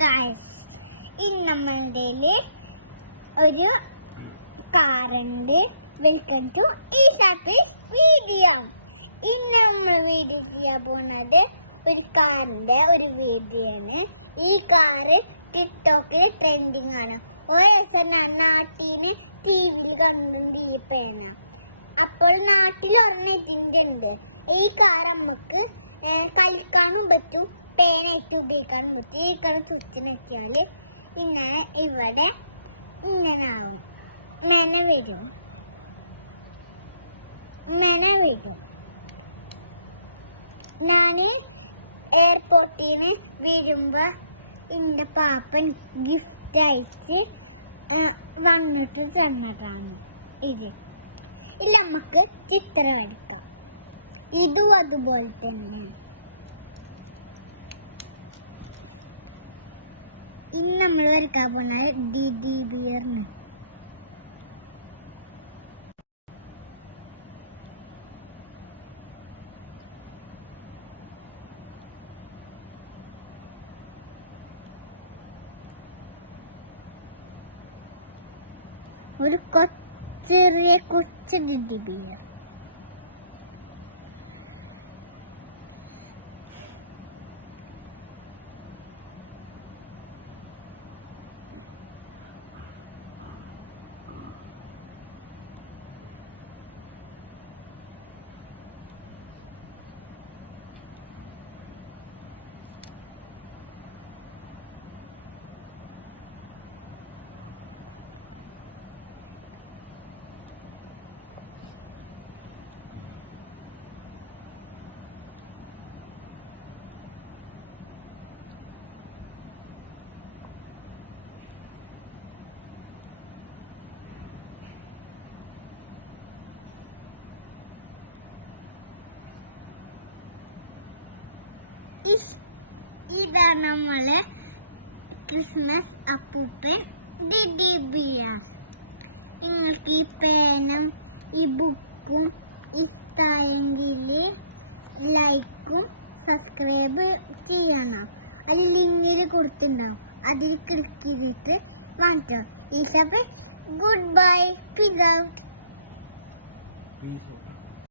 Guys, ഇന്ന് നമ്മളുടെ ഒരു കാറുണ്ട്. Welcome to video. ഇന്ന് നമ്മൾ വീഡിയോ ചെയ്യാൻ പോകുന്നത് ഒരു കാറിന്റെ ഒരു വീഡിയോ ആണ്. ഈ കാറ് ടിക്ടോക്കിൽ ട്രെൻഡിങ് ആണ്. ഒരു ദിവസം നാട്ടിന് ടിവിയിൽ കണ്ടുകൊണ്ടിരിക്കുകയാണ്. അപ്പോൾ നാട്ടിൽ പറഞ്ഞിട്ടുണ്ട് ഈ കാർ നമുക്ക് കളിക്കാനും പറ്റും, പേനായിട്ട് ഉപയോഗിക്കാനും പറ്റും. ഈ കളർ സ്വിച്ച് നോക്കിയാല് ഇങ്ങനെ ഇവിടെ ഇങ്ങനെ ആവും, ഇങ്ങനെ വരും. ഞാന് എയർപോർട്ടിൽ വരുമ്പോ എന്റെ പാപ്പൻ ഗിഫ്റ്റ് അയച്ച് വന്നിട്ട് തന്നതാണ് ഇത്. ഇല്ല, നമുക്ക് ചിത്രം എടുക്കാം. ഇതും അതുപോലെ തന്നെ. ഇന്ന് നമ്മൾ വരയ്ക്കാൻ പോകുന്നത് ഡിഡി ബിയറിന്. ഒരു ചെറിയ കൊച്ചു ഡിഡി ബിയർ. ഇതാണ് നമ്മളെ ക്രിസ്മസ് അപ്പൂപ്പൻ ഡിഡി ബിയർ. നിങ്ങൾക്ക് ഈ പേനും ഈ ബുക്കും ഇഷ്ടമായെങ്കിൽ ലൈക്കും സബ്സ്ക്രൈബ് ചെയ്യണം. അത് ലിങ്കിൽ കൊടുത്തിട്ടുണ്ടാവും, അതിൽ ക്ലിക്ക് ചെയ്തിട്ട് വാങ്ങിച്ചോ. Good bye.